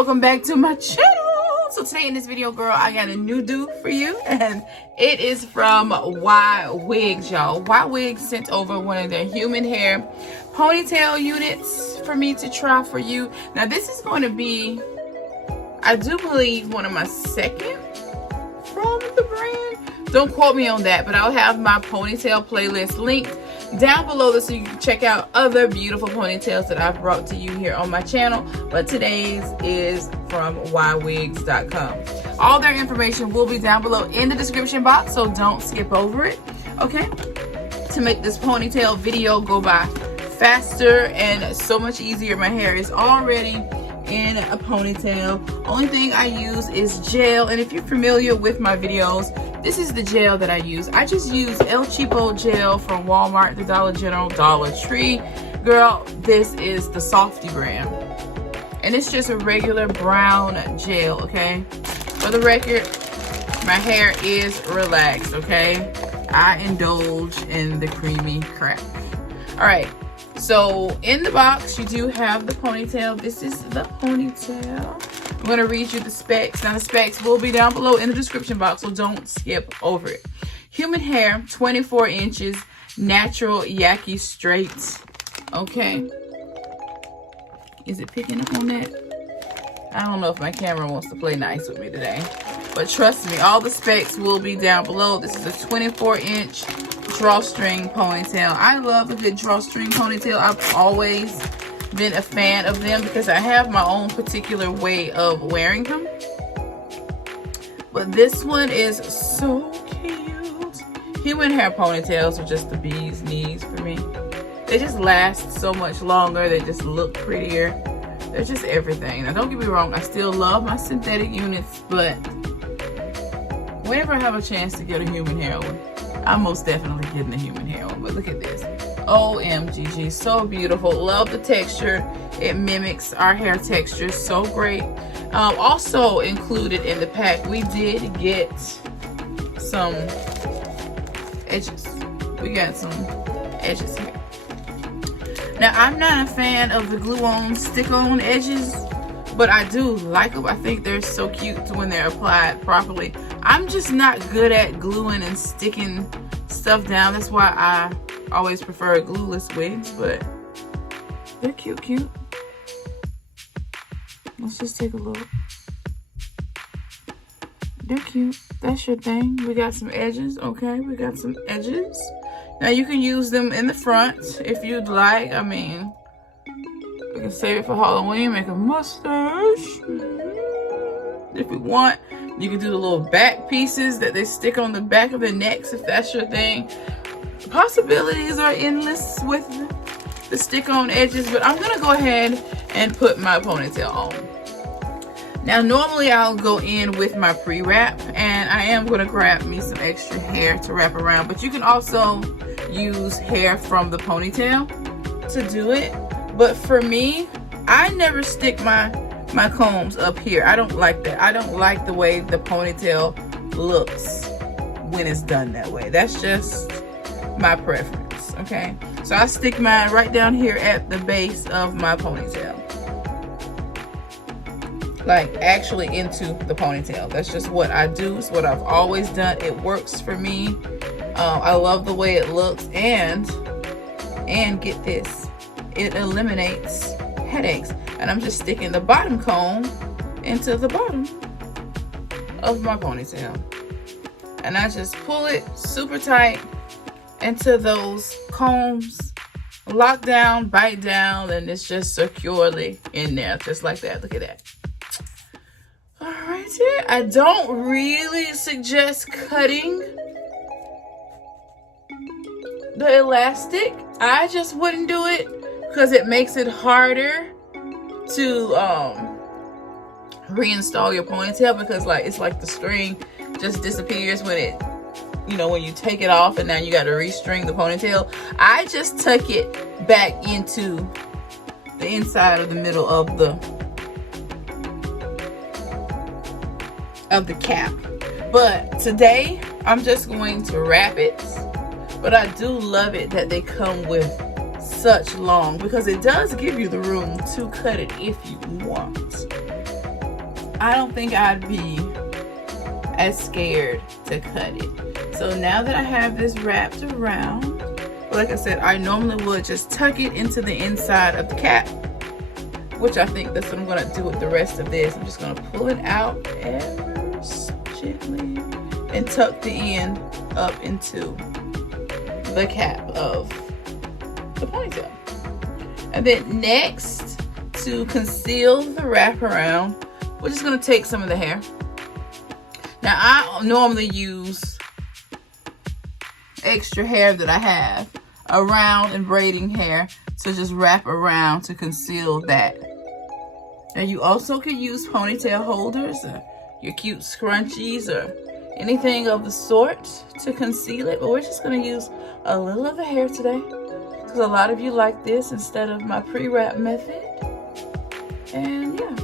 welcome back to my channel. So today in this video, girl, I got a new do for you, and it is from Ywigs, y'all. Ywigs sent over one of their human hair ponytail units for me to try for you. Now this is going to be, I do believe, one of my second from the brand. Don't quote me on that, but I'll have my ponytail playlist linked down below so you can check out other beautiful ponytails that I've brought to you here on my channel. But today's is from ywigs.com. All their information will be down below in the description box, so don't skip over it, okay? To make this ponytail video go by faster and so much easier. My hair is already in a ponytail. Only thing I use is gel, and if you're familiar with my videos, this is the gel that I use. I just use El Cheapo gel from Walmart, the Dollar General, Dollar Tree. Girl, this is the Softy brand, and it's just a regular brown gel, okay? For the record, my hair is relaxed, okay? I indulge in the creamy crack. All right. So in the box, you do have the ponytail. This is the ponytail. I'm going to read you the specs. Now the specs will be down below in the description box, so don't skip over it. Human hair, 24 inches, natural Yaki straight. Okay. Is it picking up on that? I don't know if my camera wants to play nice with me today. But trust me, all the specs will be down below. This is a 24-inch drawstring ponytail. I love a good drawstring ponytail. I've always been a fan of them because I have my own particular way of wearing them. But this one is so cute. Human hair ponytails are just the bee's knees for me. They just last so much longer. They just look prettier. They're just everything. Now don't get me wrong, I still love my synthetic units, but whenever I have a chance to get a human hair one, I'm most definitely getting a human hair one. But look at this. OMGG, so beautiful. Love the texture. It mimics our hair texture so great. Also included in the pack, we did get some edges. We got some edges here. Now, I'm not a fan of the glue-on, stick-on edges, but I do like them. I think they're so cute when they're applied properly. I'm just not good at gluing and sticking stuff down. That's why I always prefer glueless wigs, but they're cute. Let's just take a look. They're cute. That's your thing. We got some edges, okay? We got some edges. Now you can use them in the front if you'd like. I mean, we can save it for Halloween, make a mustache. If we want, you can do the little back pieces that they stick on the back of the necks if that's your thing. The possibilities are endless with the stick-on edges, but I'm gonna go ahead and put my ponytail on. Now normally I'll go in with my pre-wrap, and I am gonna grab me some extra hair to wrap around, but you can also use hair from the ponytail to do it. But for me, I never stick my combs up here. I don't like that. I don't like the way the ponytail looks when it's done that way. That's just my preference, okay? So I stick mine right down here at the base of my ponytail. Like actually into the ponytail. That's just what I do. It's what I've always done. It works for me. I love the way it looks, and get this, it eliminates headaches. And I'm just sticking the bottom comb into the bottom of my ponytail, and I just pull it super tight into those combs, lock down, bite down, and it's just securely in there, just like that. Look at that. All right, here. I don't really suggest cutting the elastic. I just wouldn't do it because it makes it harder to reinstall your ponytail, because it's like the string just disappears when it, when you take it off, and now you got to restring the ponytail. I just tuck it back into the inside of the middle of the cap. But today I'm just going to wrap it. But I do love it that they come with such long, because it does give you the room to cut it if you want. I don't think I'd be as scared to cut it. So now that I have this wrapped around, like I said, I normally would just tuck it into the inside of the cap, which I think that's what I'm gonna do with the rest of this. I'm just gonna pull it out ever so gently and tuck the end up into the cap of the ponytail. And then next, to conceal the wraparound, we're just gonna take some of the hair. Now I normally use extra hair that I have around and braiding hair to just wrap around to conceal that. Now you also can use ponytail holders or your cute scrunchies or anything of the sort to conceal it, but we're just going to use a little of the hair today because a lot of you like this instead of my pre-wrap method. And yeah.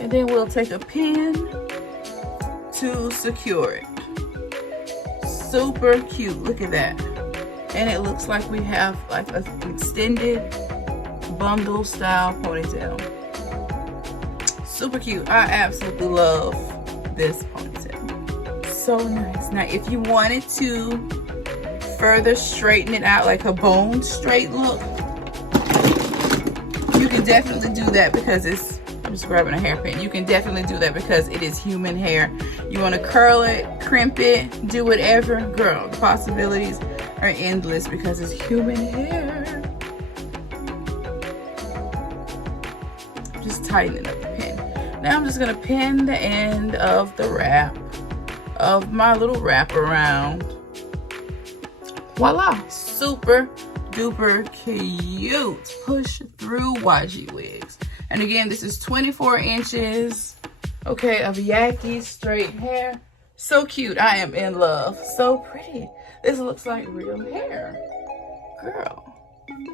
And then we'll take a pin to secure it. Super cute, look at that. And it looks like we have like an extended bundle style ponytail. Super cute. I absolutely love this ponytail. So nice. Now if you wanted to further straighten it out like a bone straight look, you can definitely do that because it's, I'm just grabbing a hairpin. You can definitely do that because it is human hair. You want to curl it, crimp it, do whatever. Girl, the possibilities are endless because it's human hair. Just tightening up the pin. Now I'm just going to pin the end of the wrap of my little wrap around. Voila, super duper cute. Push through YG Wigs. And again, this is 24 inches, okay, of Yaki straight hair. So cute. I am in love. So pretty. This looks like real hair. Girl,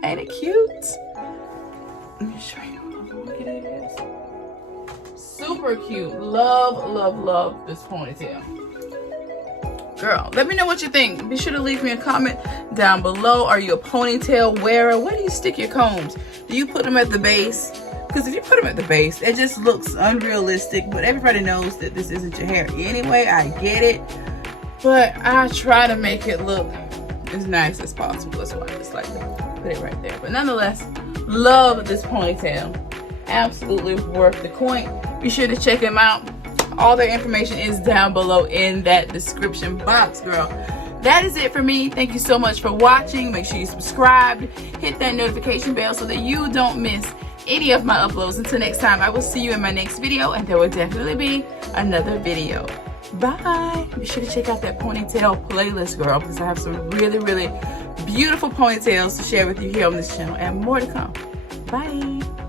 ain't it cute? Let me show you how long it is. Super cute. Love, love, love this ponytail. Girl, let me know what you think. Be sure to leave me a comment down below. Are you a ponytail wearer? Where do you stick your combs? Do you put them at the base? Because if you put them at the base, it just looks unrealistic. But everybody knows that this isn't your hair anyway. I get it. But I try to make it look as nice as possible. That's why I just like to put it right there. But nonetheless, love this ponytail. Absolutely worth the coin. Be sure to check them out. All their information is down below in that description box, girl. That is it for me. Thank you so much for watching. Make sure you subscribe. Hit that notification bell so that you don't miss any of my uploads. Until next time, I will see you in my next video, and there will definitely be another video. Bye. Be sure to check out that ponytail playlist, girl, because I have some really, really beautiful ponytails to share with you here on this channel, and more to come. Bye.